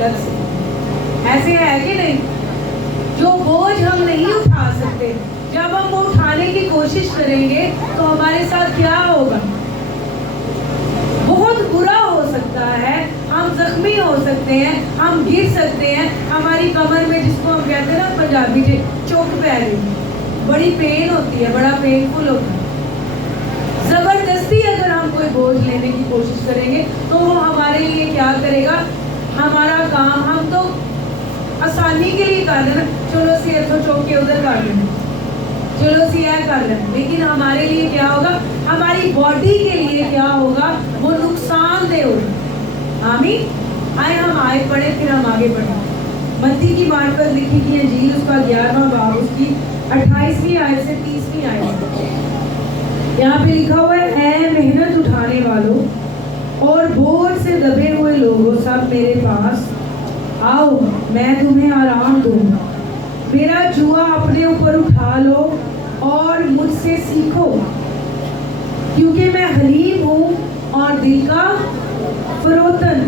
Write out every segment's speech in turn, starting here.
लग सके। ऐसे है कि नहीं? जो बोझ हम नहीं उठा सकते, जब हम वो उठाने की कोशिश करेंगे तो हमारे साथ क्या होगा? बहुत बुरा हो सकता है, हम जख्मी हो सकते हैं, हम गिर सकते हैं, हमारी कमर में, जिसको हम कहते हैं ना पंजाबी में चोक पै रही, बड़ी पेन होती है, बड़ा पेनफुल होता है। जबरदस्ती अगर हम कोई बोझ लेने की कोशिश करेंगे तो वो हमारे लिए क्या करेगा? हमारा काम हम तो आसानी के लिए कर देना, चलो सी इथों चौक के उधर कर देना, चलो सी यह कर लेना, लेकिन हमारे लिए क्या होगा? हमारी बॉडी के लिए क्या होगा? वो नुकसानदेह होगा। आमीन। आए हम आए पढ़े, फिर हम आगे बढ़े। मत्ती की मार्फत लिखी की इंजील, उसका 11वां बाब, उसकी 28वीं आयत से 30वीं आयत। यहाँ पे लिखा हुआ है, ऐ मेहनत उठाने वालों और बोझ से दबे हुए लोगों, सब मेरे पास आओ, मैं तुम्हें आराम दूंगा। मेरा जुआ अपने ऊपर उठा लो और मुझसे सीखो, क्योंकि मैं हलीम हूँ और दिल का फरोतन,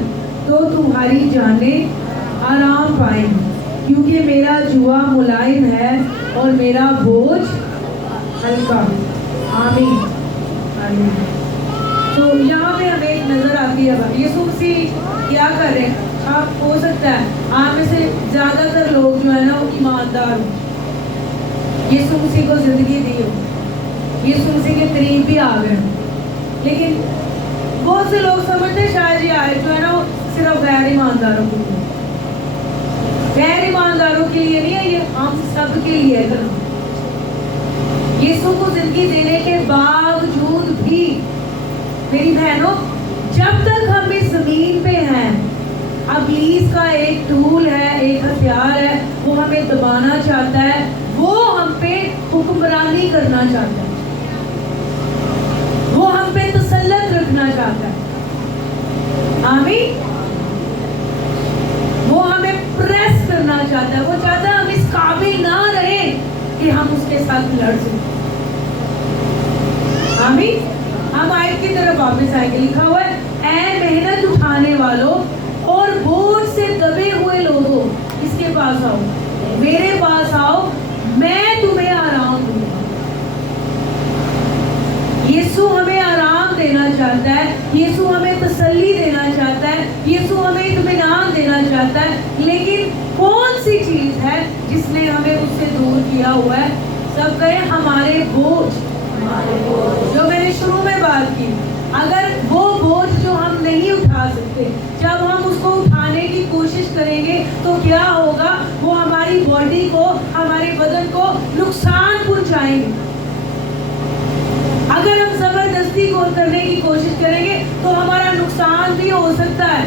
तो तुम्हारी जानें आराम पाएंगी, क्योंकि मेरा जुआ मुलायम है और मेरा बोझ हल्का। आमीन आमीन। तो यहाँ पे हमें एक नजर आती है, यीशु मसीह क्या कर रहे हैं? आप हो सकता है आप में से ज्यादातर लोग जो है ना वो ईमानदार हो, यीशु मसीह को जिंदगी दी हो, यीशु मसीह के करीब भी आ गए, लेकिन बहुत से लोग समझते शायद ये आयत जो है ना वो सिर्फ गैर ईमानदारों के लिए, गैर ईमानदारों के लिए नहीं है, ये हम सब के लिए है। यीशु को जिंदगी देने के बावजूद भी मेरी बहनों, जब तक हम इस जमीन पे हैं, इब्लीस का एक टूल है, एक हथियार है, वो हमें दबाना चाहता है, वो हम पे हुक्मरानी करना चाहता है, वो हम पे तसल्लुत रखना चाहता है। आमीन। वो हमें प्रेस करना चाहता है, वो चाहता है हम इस काबिल ना रहे कि हम उसके साथ लड़ सकें। आमीन। हम आयत की तरफ वापस आएंगे। लिखा हुआ है, ऐ मेहनत उठाने वालों और बोझ से दबे हुए लोगों, इसके पास आओ, मेरे पास आओ, मैं तुम्हें आराम दूंगा। यीशु हमें आराम देना चाहता है, यीशु हमें तसल्ली देना चाहता है, यीशु हमें इत्मीनान देना चाहता है, लेकिन कौन सी चीज है जिसने हमें उससे दूर किया हुआ है? सब कहे हमारे बोझ। जो मैंने शुरू में बात की, अगर वो बोझ जो हम नहीं उठा सकते, जब हम उसको उठाने की कोशिश करेंगे तो क्या होगा? वो हमारी बॉडी को, हमारे बदन को नुकसान पहुंचाएंगे। अगर हम जबरदस्ती को करने की कोशिश करेंगे तो हमारा नुकसान भी हो सकता है।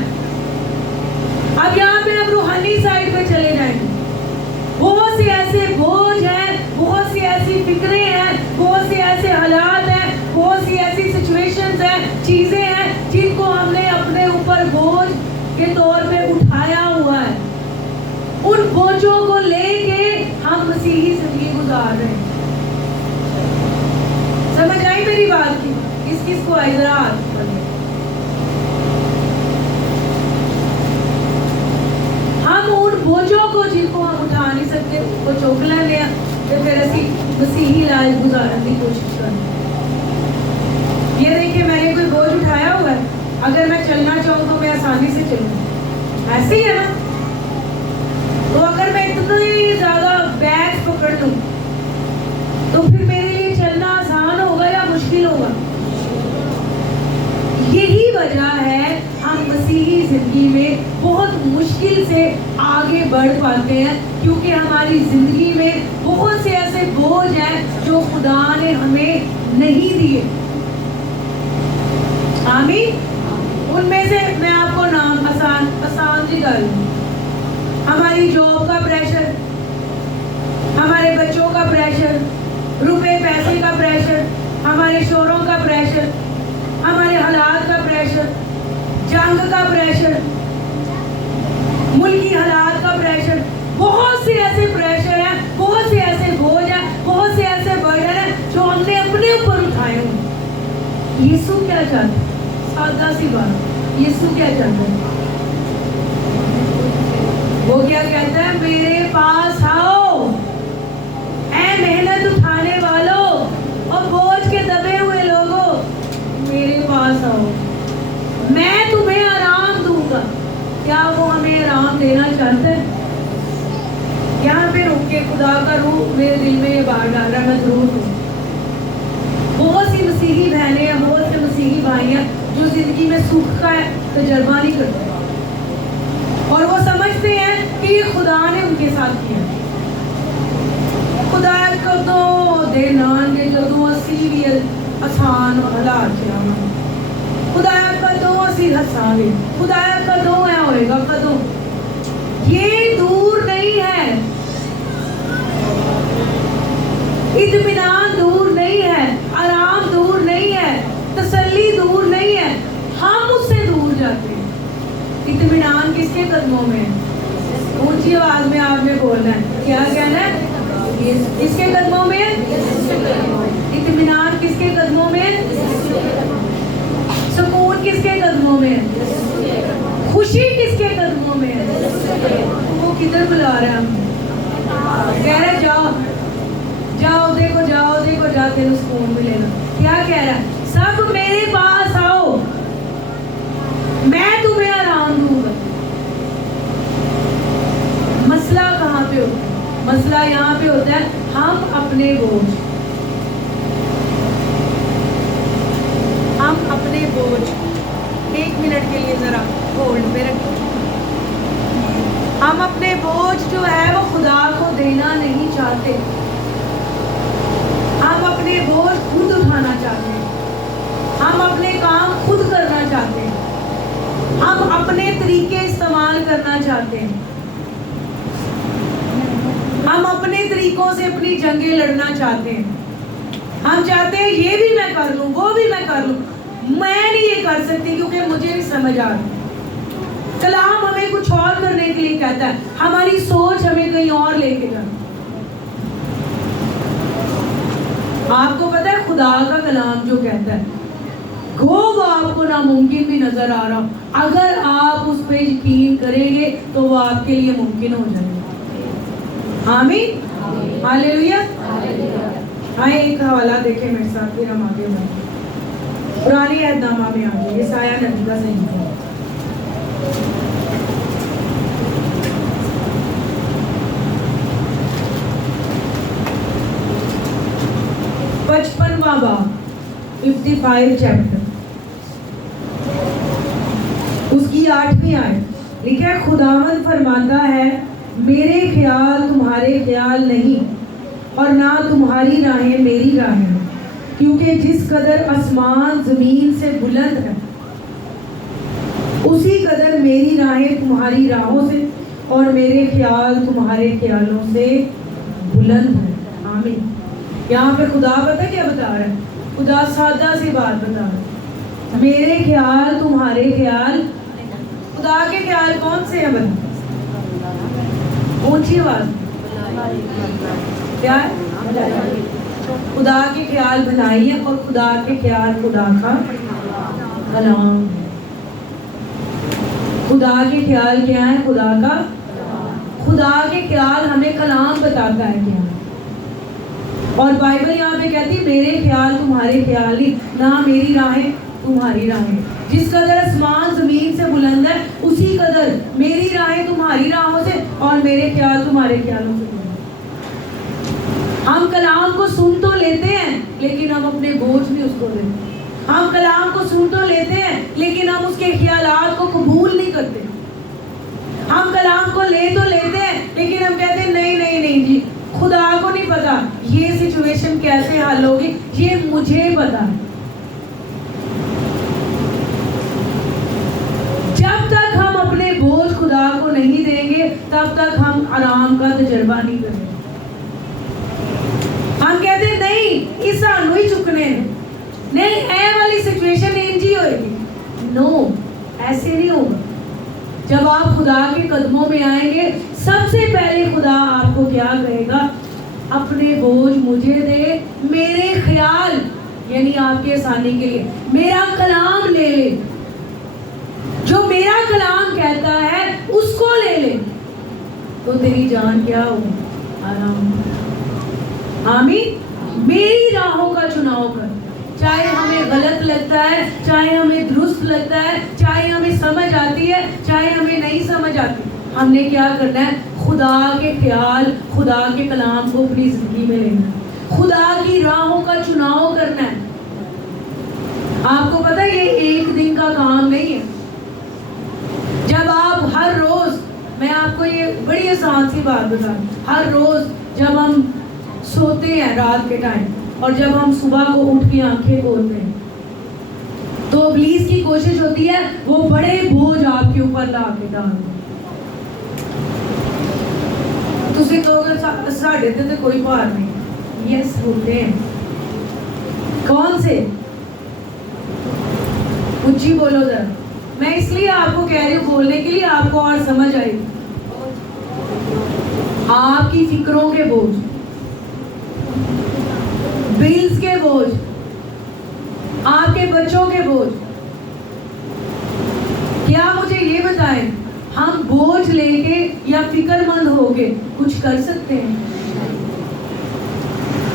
अब यहाँ पे हम रूहानी साइड पे चले जाएंगे। बहुत से ऐसे बोझ हैं, बहुत सी ऐसी फिक्रें हैं, बहुत से ऐसे हालात हैं, बहुत सी ऐसी सिचुएशंस हैं, चीजें हैं जिनको हमने अपने ऊपर बोझ के तौर पे उठाया हुआ है। उन बोझों को लेके हम मसीही जिंदगी गुजार रहे हैं। समझ आई मेरी बात की? किस को आई जरा हम उन बोझों को जिनको हम उठा नहीं सकते वो चुक लेने तो फिर असी मसीही लाइफ गुजारने की कोशिश करते। ये देखिए, मैंने कोई बोझ उठाया हुआ है, अगर मैं चलना चाहूँ तो मैं आसानी से चलूँ, ऐसे ही है ना? तो अगर मैं इतनी ज्यादा बैग पकड़ लूँ तो फिर मेरे लिए चलना आसान होगा या मुश्किल होगा? यही वजह है हम मसीही जिंदगी में बहुत मुश्किल से आगे बढ़ पाते हैं, क्योंकि हमारी जिंदगी में बहुत से ऐसे बोझ हैं जो खुदा ने हमें नहीं दिए। आमीन। उनमें से मैं आपको नाम आसान सी कर लूँ। हमारी जॉब का प्रेशर, हमारे बच्चों का प्रेशर, रुपए पैसे का प्रेशर, हमारे शोरों का प्रेशर, हमारे हालात का प्रेशर, जंग का प्रेशर, मुल्की हालात का प्रेशर, बहुत से ऐसे प्रेशर हैं, बहुत से ऐसे बोझ हैं, बहुत से ऐसे बर्डन हैं जो हमने अपने ऊपर उठाए हैं। यीशु क्या चाहता है? सादा सी बात, यीशु क्या चाहता है? वो क्या कहता है, मेरे पास आओ ऐ मेहनत उठाने वालों और बोझ के दबे हुए लोगों, मेरे पास आओ, मैं तुम्हें आराम दूंगा। क्या वो हमें आराम देना चाहता है? यहाँ पे रुक के खुदा का रूह मेरे दिल में ये बात डाल रहा है, मैं जरूर हूँ। बहुत सी मसीही बहनें हैं, बहुत से मसीही भाई हैं जो जिंदगी में सुख का तजर्बा नहीं करते और वो समझते हैं कि ये खुदा ने उनके साथ किया। खुदा कदों दे नान के जदों असी भी आसान हालात च खुदा कदों असी हसांगे, खुदा कदों ऐ होएगा, कदों? ये दूर नहीं है, इत्मीनान दूर नहीं है, आराम दूर नहीं है, तसल्ली दूर नहीं है, हम उससे दूर जाते हैं। इत्मीनान किसके कदमों में है? ऊंची आवाज में आपने बोलना है, क्या कहना है? किसके कदमों में? इत्मीनान किसके कदमों में? सुकून किसके कदमों में? खुशी किसके कदमों में? वो किधर बुला रहा है? कह रहा जाओ जाओ, देखो जाओ, देखो जा, तेरे सुकून मिलेगा। क्या कह रहा है? सब मेरे पास आओ, मैं तुम्हें आराम दूंगा। मसला कहाँ पे होता है? मसला यहाँ पे होता है, हम अपने बोझ एक मिनट के लिए जरा होल्ड पे रखिए। हम अपने बोझ जो है वो खुदा को देना नहीं चाहते, हम अपने बोझ खुद उठाना चाहते हैं, हम अपने काम खुद करना चाहते हैं, हम अपने तरीके इस्तेमाल करना चाहते हैं, हम अपने तरीकों से अपनी जंगें लड़ना चाहते हैं। हम चाहते हैं ये भी मैं कर लूं, वो भी मैं कर लूं, मैं नहीं ये कर सकती क्योंकि मुझे नहीं समझ आ रही। कलाम हमें कुछ और करने के लिए कहता है, हमारी सोच हमें कहीं और लेके जाती। आपको पता है खुदा का कलाम जो कहता है, वो आपको नामुमकिन भी नजर आ रहा हो, अगर आप उस पर यकीन करेंगे तो वो आपके लिए मुमकिन हो जाएगा। आमीन, हालेलुया। आए एक हवाला देखें मेरे साथ, फिर हम आगे बढ़ेंगे। पुरानी अहदनामा में आ गए, यशायाह नबी का सहीफा 55वां बाब 55 चैप्टर उसकी 8वीं आयत लिखा है, खुदावंद फरमाता है, मेरे ख्याल तुम्हारे ख्याल नहीं और ना तुम्हारी राहें मेरी राहें, क्योंकि जिस कदर आसमान जमीन से बुलंद है उसी कदर मेरी राहें तुम्हारी राहों से और मेरे ख्याल तुम्हारे ख्यालों से बुलंद है। आमीन। यहाँ पे खुदा पता क्या बता रहा है? खुदा सादा सी बात बता रहा है, मेरे ख्याल तुम्हारे ख्याल। खुदा के ख्याल कौन से हैं? बता, ऊंची आवाज, क्या है? खुदा के ख्याल भलाई है और खुदा के ख्याल खुदा का कलाम। खुदा के ख्याल क्या है? खुदा का, खुदा के ख्याल हमें कलाम बताता है क्या। और बाइबल यहाँ पे कहती है, मेरे ख्याल तुम्हारे ख्याल नहीं, ना मेरी राहें तुम्हारी राहें। जिस कदर आसमान जमीन से बुलंद है उसी कदर मेरी राहें तुम्हारी राहों से और मेरे ख्याल तुम्हारे ख्यालों से। हम कलाम को सुन तो लेते हैं लेकिन हम अपने बोझ नहीं उसको लेते। हम कलाम को सुन तो लेते हैं लेकिन हम उसके ख्यालात को कबूल नहीं करते। हम कलाम को ले तो लेते हैं लेकिन हम कहते हैं नहीं नहीं नहीं जी, खुदा को नहीं पता ये सिचुएशन कैसे हल होगी, ये मुझे पता है। जब तक हम अपने बोझ खुदा को नहीं देंगे तब तक हम आराम का तजर्बा नहीं करेंगे। हम कहते हैं नहीं इस सानू ही चुकने नहीं, ऐ वाली सिचुएशन इंज ही होएगी। नो, ऐसे नहीं होगा। जब आप खुदा के कदमों में आएंगे सबसे पहले खुदा आपको क्या कहेगा? अपने बोझ मुझे दे, मेरे ख्याल यानी आपकी आसानी के लिए मेरा कलाम ले ले, जो मेरा कलाम कहता है उसको ले ले। तो तेरी जान क्या हो, आराम। आमीन। मेरी राहों का चुनाव कर, चाहे हमें गलत लगता है, चाहे हमें दुरुस्त लगता है, चाहे हमें समझ आती है, चाहे हमें नहीं समझ आती, हमने क्या करना है? खुदा के ख्याल, खुदा के कलाम को अपनी जिंदगी में लेना है, खुदा की राहों का चुनाव करना है। आपको पता है ये एक दिन का काम नहीं है। जब आप हर रोज, मैं आपको ये बड़ी आसान सी बात बता दूं, हर रोज जब हम सोते हैं रात के टाइम और जब हम सुबह को उठ के आंखें खोलते हैं, तो इब्लीस की कोशिश होती है वो बड़े बोझ आपके ऊपर ला के डाल दे। तुसी कहोगे साढ़े ते कोई भार नहीं। यस होते हैं। कौन से? ऊंची बोलो जरा। मैं इसलिए आपको कह रही हूँ बोलने के लिए, आपको और समझ आएगी। आपकी फिक्रों के बोझ, बिल्स के बोझ, आपके बच्चों के बोझ। क्या मुझे ये बताएं, हम बोझ लेके या फिक्रमंद होके कुछ कर सकते हैं?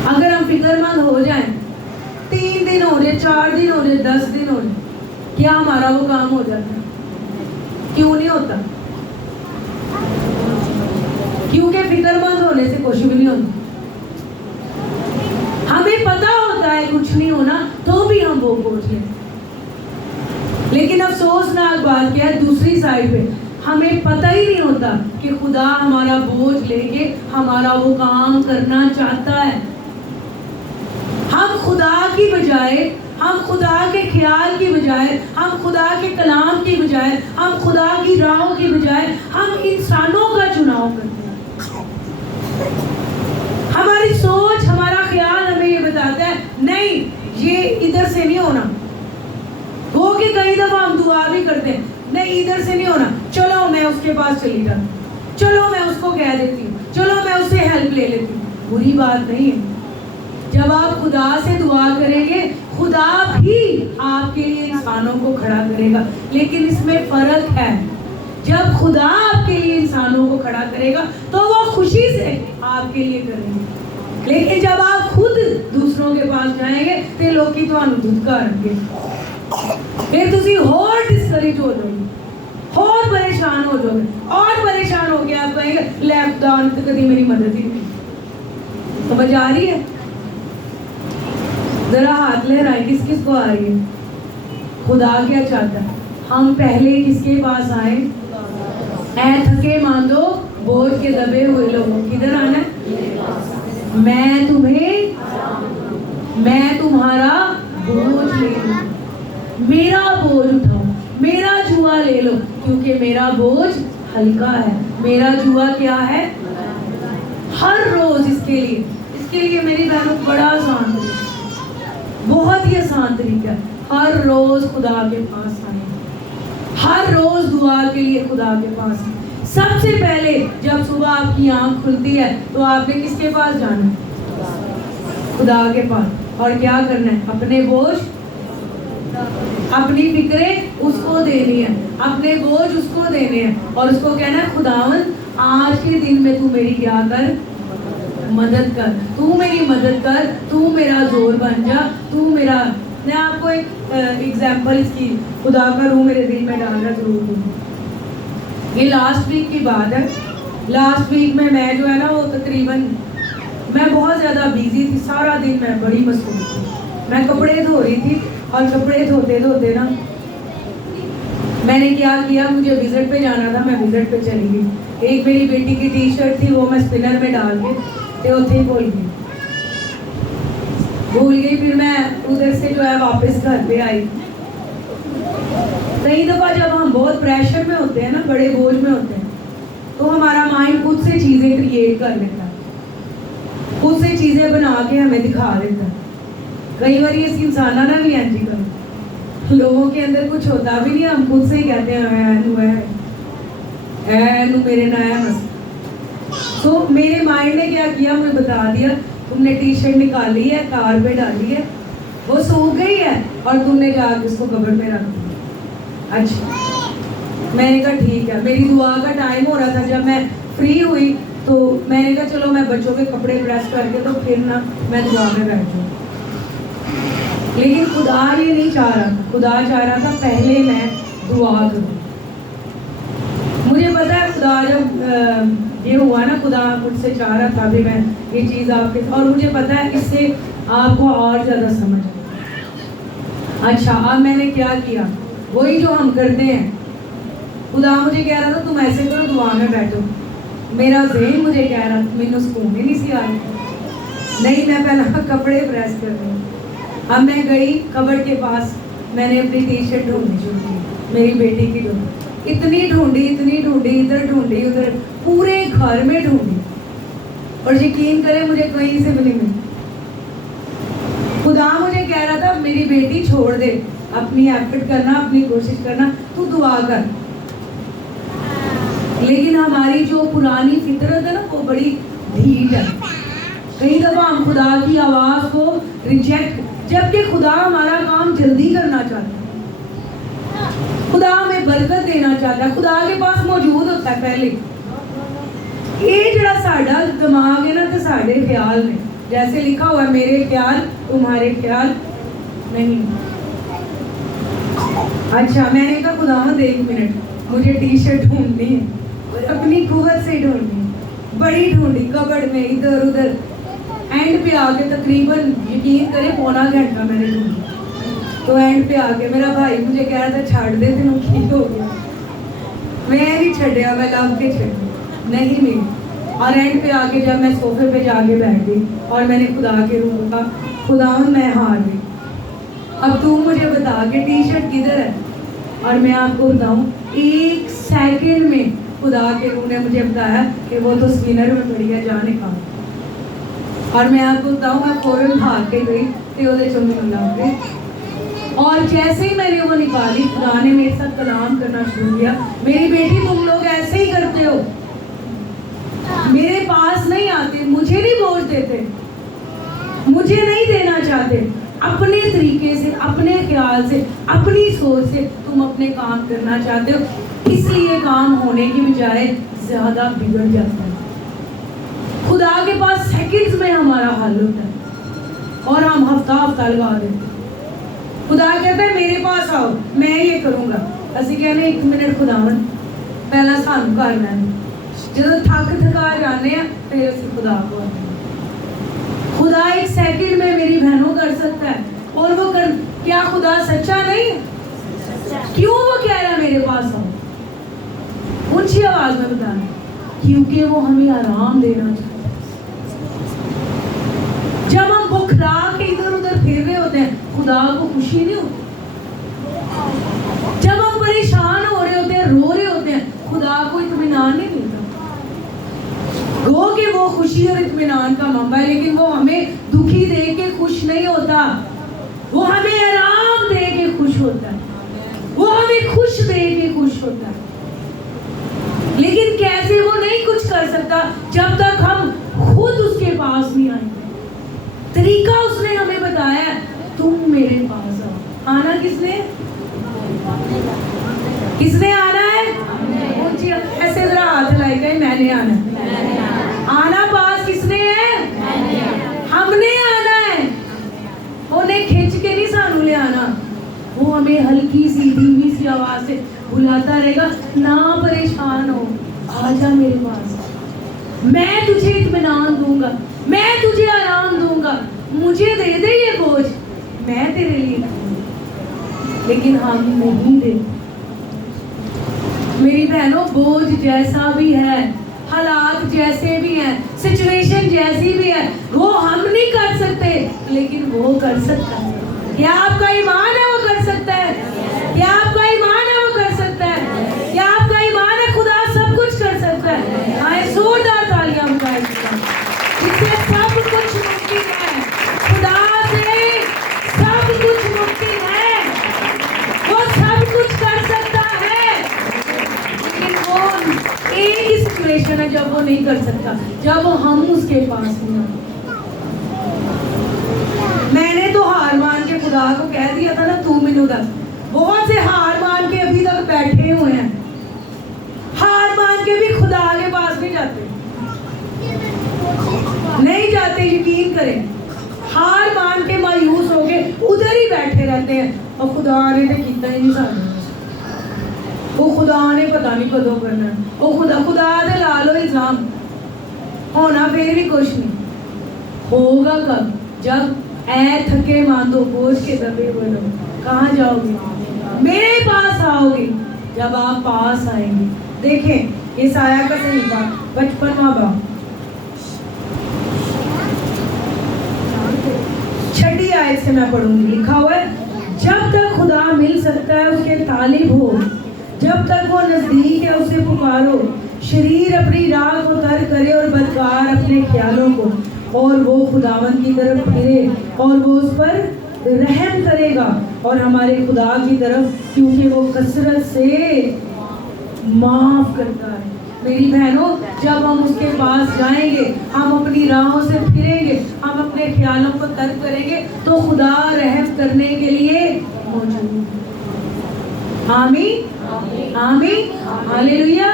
अगर हम फिक्रमंद हो जाएं, 3 दिन हो रहे, 4 दिन हो रहे, 10 दिन हो रहे, क्या हमारा वो काम हो जाता है? क्यों नहीं होता? क्योंकि फिक्रमंद होने से कुछ भी नहीं होता। हमें पता होता है कुछ नहीं होना, तो भी हम वो बोझ लेते। लेकिन अफसोसनाक बात क्या है, दूसरी साइड पे हमें पता ही नहीं होता कि खुदा हमारा बोझ लेके हमारा वो काम करना चाहता है। हम खुदा की बजाय, हम खुदा के ख्याल की बजाय, हम खुदा के कलाम की बजाय, हम खुदा की राहों की बजाय हम इंसानों का चुनाव करते हैं। हमारी सोच, हमारा ख्याल हमें ये बताता है नहीं, ये इधर से नहीं होना। वो कि कई दफा हम दुआ भी करते हैं, नहीं इधर से नहीं होना, चलो मैं उसके पास चली जाती हूँ, चलो मैं उसको कह देती हूँ, चलो मैं उससे हेल्प ले लेती हूँ। बुरी बात नहीं है। जब आप खुदा से दुआ करेंगे, खुदा भी आपके लिए इंसानों को खड़ा करेगा। लेकिन इसमें फर्क है, जब खुदा आपके लिए इंसानों को खड़ा करेगा तो वो खुशी से आपके लिए करेंगे। लेकिन जब आप खुद दूसरों के पास जाएंगे तो लोग की तो धुतकारेंगे, फिर तुसी और डिस्करेज हो जाओगे, और परेशान हो जाओगे, और परेशान होके आप कहेंगे ले खुदा ने तो कभी मेरी मदद ही नहीं। समझ आ रही है? जरा हाथ लहराए, किस किस को आ रही है? खुदा क्या चाहता है? हम पहले किसके पास आए? ऐ थके मांदो बोझ के दबे हुए लोगों, किधर आना है? मैं तुम्हारा बोझ ले लूं, मेरा बोझ उठाओ, मेरा जुआ ले लो, क्योंकि मेरा बोझ हल्का है। मेरा जुआ क्या है? हर रोज इसके लिए मेरी बहनों बड़ा आसान तरीका, बहुत ही आसान तरीका, हर रोज खुदा के पास आए, हर रोज दुआ के लिए खुदा के पास आए। सबसे पहले जब सुबह आपकी आंख खुलती है तो आपने किसके पास जाना है? खुदा के पास। और क्या करना है? अपने बोझ, अपनी फिक्रें उसको देनी है, अपने बोझ उसको देने हैं और उसको कहना है खुदावन आज के दिन में तू मेरी क्या कर? मदद कर, तू मेरी मदद कर, तू मेरा जोर बन जा, तू मेरा। मैं आपको एक एग्जाम्पल इसकी खुदा का रूह मेरे दिल में डालना जरूर दूँ। ये लास्ट वीक की बात है। लास्ट वीक में मैं जो है ना वो तकरीबन मैं बहुत ज़्यादा बिजी थी, सारा दिन मैं बड़ी मसरूफ थी। मैं कपड़े धो रही थी और कपड़े धोते धोते ना मैंने क्या किया, मुझे विजिट पे जाना था, मैं विजिट पे चली गई। एक मेरी बेटी की टी शर्ट थी, वो मैं स्पिनर में डाल के उत्थे ही भूल गई। फिर मैं उधर से जो है वापस घर पे आई। कई दफ़ा जब हम बहुत प्रेशर में होते हैं ना, बड़े बोझ में होते हैं, तो हमारा माइंड खुद से चीज़ें क्रिएट कर लेता है, खुद से चीज़ें बना के हमें दिखा देता है। कई बार ये इंसाना ना भी एंजी कर, लोगों के अंदर कुछ होता भी नहीं, हम खुद से ही कहते हैं मेरे नया मस। तो मेरे माइंड ने क्या किया, मुझे बता दिया तुमने टी शर्ट निकाली है, कार पे डाली है, वो सूख गई है और तुमने जाकर उसको कबर्ड में रख दिया। अच्छा, मैंने कहा ठीक है। मेरी दुआ का टाइम हो रहा था, जब मैं फ्री हुई तो मैंने कहा चलो मैं बच्चों के कपड़े प्रेस करके तो फिर ना मैं दुआ में बैठ जाऊँ। लेकिन खुदा ये नहीं चाह रहा था, खुदा चाह रहा था पहले मैं दुआ करूँ। मुझे पता है खुदा जब ये हुआ ना, खुदा मुझसे चाह रहा था भी मैं ये चीज़ आपके, और मुझे पता है इससे आपको और ज़्यादा समझ आएगा। अच्छा, अब मैंने क्या किया, वही जो हम करते हैं। खुदा मुझे कह रहा था तुम ऐसे करो, दुआ में बैठो। मेरा ज़हन मुझे कह रहा था, मैंने सुकून ही नहीं सी आ रही। नहीं, मैं पहला कपड़े प्रेस कर रही हूँ। अब मैं गई कबर्ड के पास, मैंने अपनी टी शर्ट ढूंढनी शुरू की, मेरी बेटी की ढूंढी, इतनी ढूंढी, इधर ढूंढी, उधर, पूरे घर में ढूंढी, और यकीन करें मुझे कहीं से भी नहीं मिली। खुदा मुझे कह रहा था मेरी बेटी छोड़ दे, अपनी एफर्ट करना, अपनी कोशिश करना, तू दुआ कर। लेकिन हमारी जो पुरानी फितरत है ना, वो बड़ी ढीठ है। कई दफा हम खुदा की आवाज को रिजेक्ट, जबकि खुदा हमारा काम जल्दी करना चाहता है, खुदा हमें बरकत देना चाहता है, खुदा के पास मौजूद होता है पहले। ये जरा साडा दिमाग है ना, तो साडे ख्याल ने, जैसे लिखा हुआ है मेरे ख्याल तुम्हारे ख्याल नहीं। अच्छा, मैंने कहा खुदावंद 1 मिनट, मुझे टी शर्ट ढूंढनी है, और अपनी कुव्वत से ढूंढनी है। बड़ी ढूंढी कबर्ड में, इधर उधर, एंड पे आके तकरीबन यकीन करें पौना घंटा मैंने ढूंढी। तो एंड पे आके मेरा भाई मुझे कह रहा था छाड़ दे, तेन की हो गया। मैं नहीं छड़िया, मैं लव के छड़ी नहीं मिली। और एंड पे आके जब मैं सोफे पे जाके बैठ गई और मैंने खुदा के रूम का, खुदा मैं हार गई, अब तू मुझे बता के टी शर्ट किधर है। और मैं आपको बताऊं, 1 सेकंड में खुदा के रूह ने मुझे बताया कि वो तो स्पिनर में पड़ी है, जाने का। और मैं आपको बताऊं, मैं फौरन भाग के गई तो वो चुम्मी लग गई, और जैसे ही मैंने वो निकाली, खुदा ने मेरे साथ कलाम करना शुरू किया। मेरी बेटी, तुम लोग ऐसे ही करते हो, मेरे पास नहीं आते, मुझे नहीं बोझ देते, मुझे नहीं देना चाहते, अपने तरीके से, अपने ख्याल से, अपनी सोच से तुम अपने काम करना चाहते हो, इसलिए काम होने की बजाय ज्यादा बिगड़ जाता है। खुदा के पास सेकंड्स में हमारा हल होता है, और हम हफ्ता हफ्ता लगा देते हैं। खुदा कहता है मेरे पास आओ, मैं ये करूँगा। असं कहने 1 मिनट खुदावन पहला सानू करना है, जो थक थका जाने फिर असं खुदा को आते। खुदा 1 सेकंड में मेरी बहनों कर सकता है, और वो कर, क्या खुदा सच्चा नहीं है? क्यों वो कह रहा है मेरे पास आओ? ऊंची आवाज में बताना, क्योंकि वो हमें आराम देना चाहता है। जब हम बुखला के इधर उधर फिर रहे होते हैं, खुदा को खुशी नहीं होती। जब हम परेशान हो रहे होते हैं, रो रहे होते हैं, खुदा को इत्मीनान नहीं मिलता। गो कि वो खुशी और इत्मीनान का मंबा है, लेकिन वो हमें दुखी देख के खुश नहीं होता, वो हमें आराम दे के खुश होता है, वो हमें खुश दे के खुश होता है। लेकिन कैसे? वो नहीं कुछ कर सकता जब तक हम खुद उसके पास नहीं आएंगे। तरीका उसने हमें बताया, तुम मेरे पास आओ। आना किसने? किसने आना है? ऐसे जरा हाथ लाएगा, मैंने आना है। आना पास किसने है? हमने आना है। उन्हें खींच के नहीं सानू ले आना, वो हमें हल्की सी धीमी सी आवाज से बुलाता रहेगा, ना परेशान हो, आजा मेरे पास, मैं तुझे इत्मीनान दूंगा, मैं तुझे आराम दूंगा, मुझे दे दे ये बोझ, मैं तेरे लिए दूंगा। लेकिन हम नहीं देते। मेरी बहनों, बोझ जैसा भी है, हालात जैसे भी हैं, सिचुएशन जैसी भी है, वो हम नहीं कर सकते, लेकिन वो कर सकता है। क्या आपका ईमान है वो कर सकता है? क्या आपका ईमान है वो कर सकता है? क्या आपका ईमान है खुदा सब कुछ कर सकता है? आए जोरदार तालियां बजाएं, इससे सब कुछ मुमकिन है। खुदा से सब कुछ मुमकिन है, वो सब कुछ कर सकता है। लेकिन वो एक ही सिचुएशन है जब वो नहीं कर सकता, जब हम उसके पास नहीं आते। मैंने तो हार मान के खुदा को कह दिया था ना, तू मैनू दस। बहुत से हार मान के अभी तक बैठे हुए हैं, हार मान के भी खुदा के पास नहीं जाते। नहीं जाते, यकीन करें। हार मान के मायूस हो गए, उधर ही बैठे रहते हैं और खुदा ने तो किया ही नहीं सारे, वो खुदा ने पता नहीं कदों करना, वो खुदा दे ला लो इल्जाम, होना फिर भी कुछ नहीं होगा। कब? जब ऐ थके मांदो बोझ के दबे हुए लोग कहाँ जाओगे? मेरे पास आओगे। जब आप पास आएंगे, देखें ईसाया का सहीफा 55वां बाब 6 आयत से मैं पढ़ूंगी। लिखा हुआ है, जब तक खुदा मिल सकता है उसके तालिब हो, जब तक वो नजदीक है उसे पुकारो। शरीर अपनी राह को तर्क करे और बदकार अपने ख्यालों को, और वो खुदावन की तरफ फिरे और वो उस पर रहम करेगा, और हमारे खुदा की तरफ, क्योंकि वो कसरत से माफ करता है। मेरी बहनों, जब हम उसके पास जाएंगे, हम अपनी राहों से फिरेंगे, हम अपने ख्यालों को तर्क करेंगे, तो खुदा रहम करने के लिए मौजूद है। आमीन आमीन हालेलुया।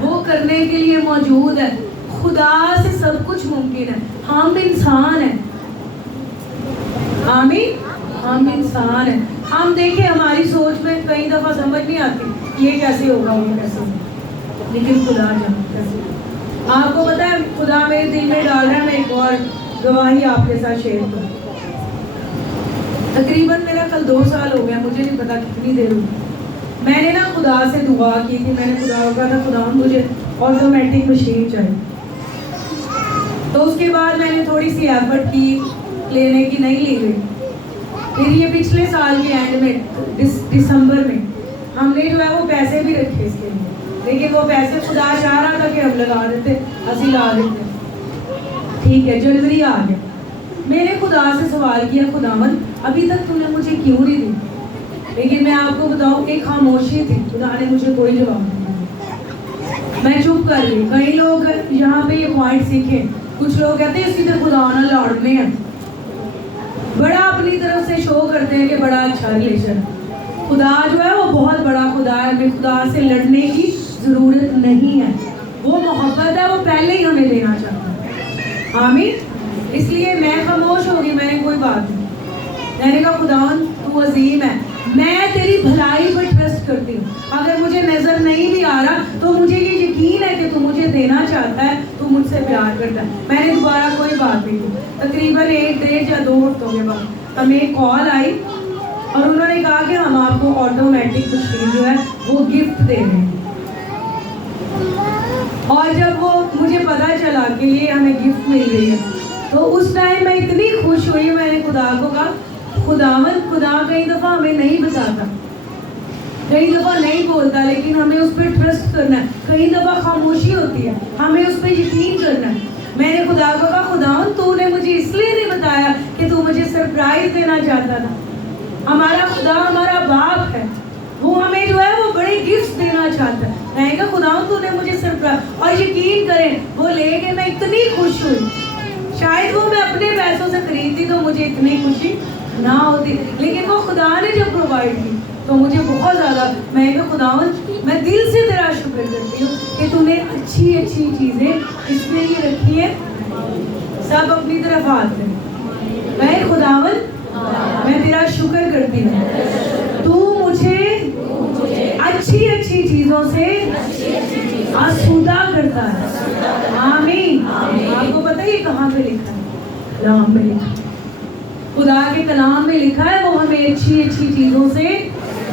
वो करने के लिए मौजूद है। खुदा से सब कुछ मुमकिन है। हम इंसान हैं। आमीन, हम इंसान हैं। हम देखें, हमारी सोच में कई दफा समझ नहीं आती ये कैसे होगा, वो कैसे होगा, लेकिन खुदा जानता है। आपको पता है, खुदा मेरे दिल में डाल रहा है, मैं एक और गवाही आपके साथ शेयर करूं। तकरीबन मेरा कल 2 साल हो गया, मुझे नहीं पता कितनी देर हुई। मैंने ना खुदा से दुआ की थी। मैंने खुदा को कहा था, खुदा मुझे ऑटोमेटिक मशीन चाहिए। तो उसके बाद मैंने थोड़ी सी एफर्ट की, लेने की, नहीं ली गई। फिर ये पिछले साल के एंड में दिसंबर में हमने जो है वो पैसे भी रखे इसके लिए, लेकिन वो पैसे खुदा चाह रहा था कि हम लगा देते, असी ला देते। ठीक है, जनवरी आ गया। मैंने खुदा से सवाल किया, खुदावन अभी तक तुमने मुझे क्यों नहीं दी? लेकिन मैं आपको बताऊं, एक खामोशी थी। खुदा ने मुझे कोई जवाब नहीं दिया। मैं चुप कर गई। कई लोग यहाँ पे ये पॉइंट सीखे। कुछ लोग कहते हैं सीधे खुदा ना लड़ने हैं, बड़ा अपनी तरफ से शो करते हैं कि बड़ा अच्छा रिलेशन। खुदा जो है वो बहुत बड़ा खुदा है। हमें खुदा से लड़ने की जरूरत नहीं है। वो मोहब्बत है, वो पहले ही हमें देना चाहता है। आमीन। इसलिए मैं खामोश होगी, मैंने कोई बात नहीं। मैंने कहा, खुदावन तू अजीम है, मैं तेरी भलाई पर ट्रस्ट करती हूँ। अगर मुझे नजर नहीं भी आ रहा तो मुझे ये यकीन है कि तू मुझे देना चाहता है, तू मुझसे प्यार करता है। मैंने दोबारा कोई बात नहीं की। तकरीबन 1, 1.5 या 2 हफ्तों के बाद हमें एक कॉल आई और उन्होंने कहा कि हम आपको ऑटोमेटिक मशीन जो है वो गिफ्ट दे रहे हैं। और जब वो मुझे पता चला कि ये हमें गिफ्ट मिल रही है, तो उस टाइम मैं इतनी खुश हुई। मैंने खुदा को कहा, खुदावन, खुदा कई दफ़ा हमें नहीं बताता, कई दफ़ा नहीं बोलता, लेकिन हमें उस पर ट्रस्ट करना है। कई दफ़ा खामोशी होती है, हमें उस पर यकीन करना है। मैंने खुदा को कहा, खुदावन तूने मुझे इसलिए नहीं बताया कि तू मुझे सरप्राइज देना चाहता था। हमारा खुदा हमारा बाप है, वो हमें जो है वो बड़े गिफ्ट देना चाहता है। मैंने कहा, खुदावन तूने मुझे सरप्राइज, और यकीन करें वो लेके मैं इतनी खुश हुई। शायद वो मैं अपने पैसों से खरीदती तो मुझे इतनी खुशी ना होती, लेकिन वो खुदा ने जब प्रोवाइड की तो मुझे बहुत ज़्यादा, मैं कहा, खुदावन मैं दिल से तेरा शुक्र करती हूँ कि तूने अच्छी अच्छी चीज़ें इसमें ही रखी है। सब अपनी तरफ हाथ में, मैं खुदावन मैं तेरा शुक्र करती हूँ, तू मुझे अच्छी अच्छी चीज़ों से आसूदा करता है। आमीन। आपको पता है ये कहाँ पे लिखा है? कलाम में लिखा है। खुदा के कलाम में लिखा है वो हमें अच्छी अच्छी चीज़ों से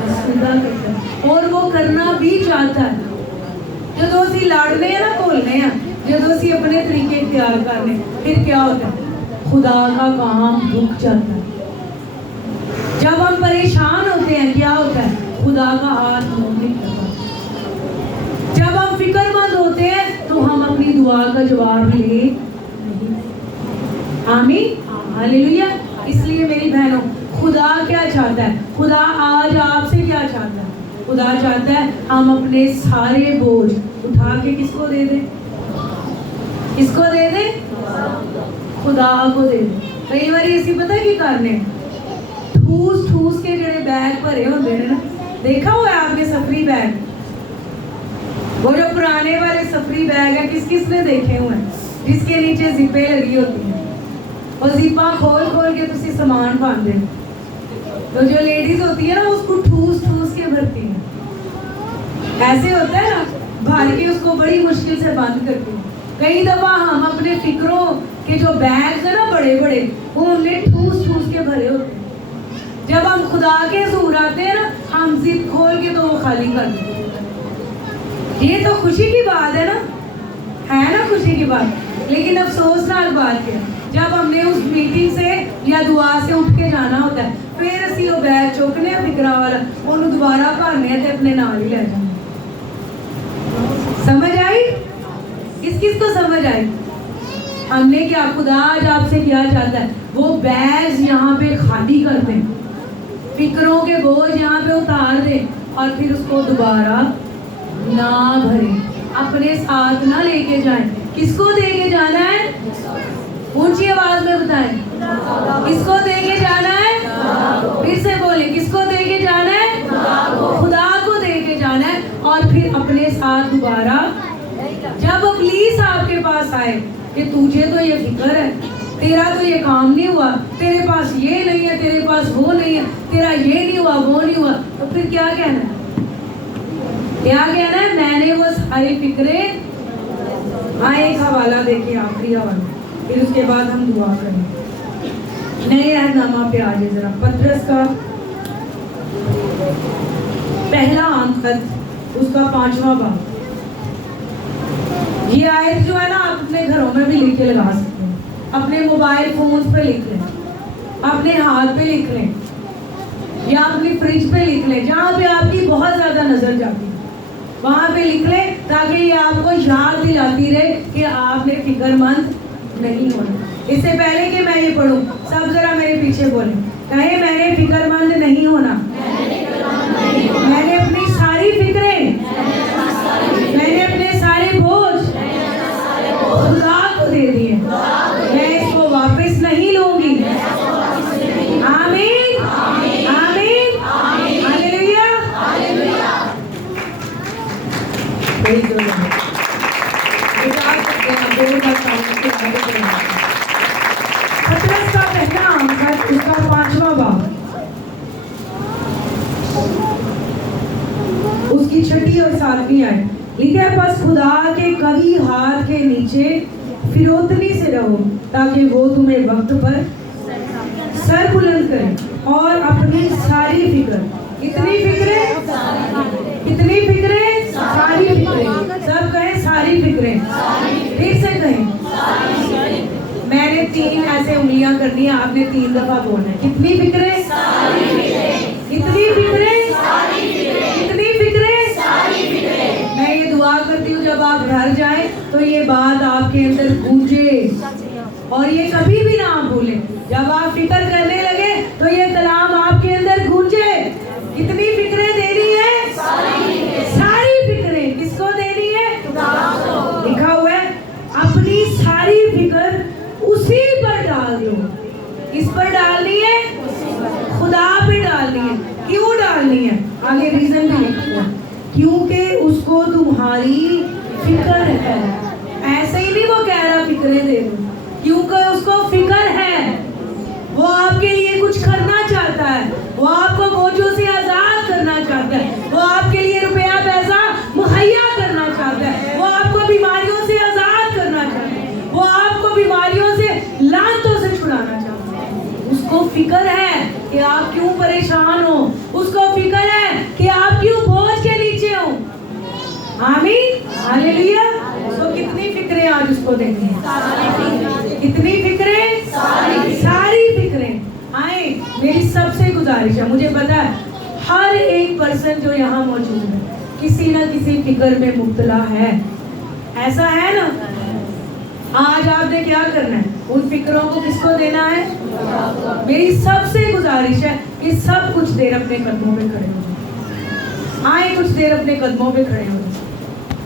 आसूदा करता है, और वो करना भी चाहता है। जो असी लड़ने हैं ना, बोलने हैं, जो असी अपने तरीके इख्तियार करने, फिर क्या होता है? खुदा का काम रुक जाता है। जब हम परेशान होते हैं, क्या होता है? खुदा का हाथ मुंह नहीं करता। जब हम फिक्रमंद होते हैं तो हम अपनी दुआ का जवाब ले नहीं। आमीन हालेलुया। इसलिए मेरी बहनों, खुदा क्या चाहता है? खुदा आज आपसे क्या चाहता है? खुदा चाहता है हम अपने सारे बोझ उठा के किसको दे दें? किसको दे दें? खुदा को दे दें। कई बार इसी पता की करने ठूस ठूस के जड़े बैग भरे होते हैं ना, देखा हुआ है आपने सफरी बैग? वो जो पुराने वाले सफरी बैग है, किस किस ने देखे हुए हैं? जिसके नीचे जिपे लगी होती हैं, वो जिपा खोल खोल के तुसी सामान पाते हो। तो जो लेडीज होती है ना उसको ठूस ठूस के भरती है, ऐसे होता है ना, भर के उसको बड़ी मुश्किल से बंद करती है। कई दफा हम अपने फिक्रों के जो बैग्स है ना बड़े बड़े, वो हमने ठूस ठूस के भरे होते हैं। जब हम खुदा के हज़ूर आते हैं ना, हम जिप खोल के तो वो खाली कर देते हैं। ये तो खुशी की बात है ना खुशी की बात। लेकिन अफसोसनाक बात है, जब हमने उस मीटिंग से या दुआ से उठ के जाना होता है, फिर असी वो बैग चुकने फिक्रा वाला उन्होंने दोबारा भरने ते अपने नाल ही ले जाना। समझ आई? किस किस को समझ आई? हमने क्या, खुदा आज आपसे क्या चाहता है? वो बैग यहाँ पे खाली कर दें, फिक्रों के बोझ यहाँ पे उतार दें और फिर उसको दोबारा ना भरें, अपने साथ ना लेके जाएं। किसको देके जाना है? ऊंची आवाज में बताएं, किसको देके जाना है? फिर से बोले, किसको देके जाना है? खुदा को देके जाना है। और फिर अपने साथ दोबारा, जब पुलिस आपके पास आए कि तुझे तो ये फिक्र है, तेरा तो ये काम नहीं हुआ, तेरे पास ये नहीं है, तेरे पास वो नहीं है, तेरा ये नहीं हुआ, वो नहीं हुआ, तो फिर क्या कहना है? क्या कहना है? मैंने वो सारी फिक्रें, हाँ एक हवाला देखिए, आखिरी हवाला, फिर उसके बाद हम दुआ करेंगे। नए अहदनामा पे आ जाए जरा, पतरस का पहला आम खत, उसका 5वां बाब। ये आयत जो है ना, आप अपने घरों में भी लिख के लगा सकते हैं, अपने मोबाइल फोन पे लिख लें, अपने हाथ पे लिख लें, या अपनी फ्रिज पे लिख लें, जहाँ पे आपकी बहुत ज्यादा नजर जाती है वहां पे लिख लें, ताकि ये आपको याद दिलाती रहे कि आपने फिक्रमंद नहीं होना। इससे पहले कि मैं ये पढ़ूं, सब जरा मेरे पीछे बोलें, कहे मैंने फिक्रमंद नहीं होना, मैंने अपनी सारी फिक्रें, मैंने अपने सारे बोझ खुदा को दे दिए, मैं इसको वापस नहीं लूंगी। आमीन, आमीन, हालेलुया। पतरस का पहला आम खत, उसका 5वां बाब, उसकी 6ठी और 7वीं आयत लिखा है, बस खुदा के कवी हाथ के नीचे फिरौतनी से रहो, ताकि वो तुम्हें वक्त पर सर बुलंद करे और अपनी सारी फिक्र, कितनी फिक्रें, कितनी फिक्रें, सारी फिक्रें, सब कहें सारी फिक्रें, फिर से कहें। मैंने 3 ऐसे उंगलियां करनी है, आपने 3 दफा बोलना है, कितनी फिक्रें, कितनी फिक्रें, कितनी फिक्रें। मैं ये दुआ करती हूँ जब आप घर जाएं तो ये बात आपके अंदर गूंजे, और ये कभी भी ना आप भूलें, जब आप फिक्र करने लगे तो ये कलाम आपके अंदर गूंजे। कितनी फिक्रें देनी है? सारी फिक्रें। किसको देनी है? लिखा हुआ है, अपनी सारी फिक्र उसी पर डाल दो। किस पर डालनी है? खुदा पे डालनी है। क्यों डालनी है? आगे रीजन भी लिखा हुआ, क्योंकि उसको तुम्हारी फिक्र है। ऐसे ही नहीं वो कह रहा फिक्रें दे दो, क्योंकि उसको फिक्र है, वो आपके लिए कुछ करना चाहता है, वो आपको बोझों से आजाद करना चाहता है, वो आपके लिए रुपया पैसा मुहैया करना चाहता है, वो आपको बीमारियों से आजाद करना चाहता है, वो आपको बीमारियों से, लानतों से छुड़ाना चाहता है। उसको फिक्र है कि आप क्यों परेशान हो, उसको फिक्र है कि आप क्यों बोझ के नीचे हो। आमीन, हालेलुया। तो कितनी फिक्रें आज उसको देनी है? कितनी फिक्रें? सारी फिक्रें। आए, मेरी सबसे गुजारिश है, मुझे पता है हर एक पर्सन जो यहाँ मौजूद है किसी ना किसी फिक्र में मुब्तला है, ऐसा है ना? आज आपने क्या करना है? उन फिक्रों को किसको देना है? मेरी सबसे गुजारिश है कि सब कुछ देर अपने कदमों पे खड़े हो जाए। आए, कुछ देर अपने कदमों पे खड़े हो जाए।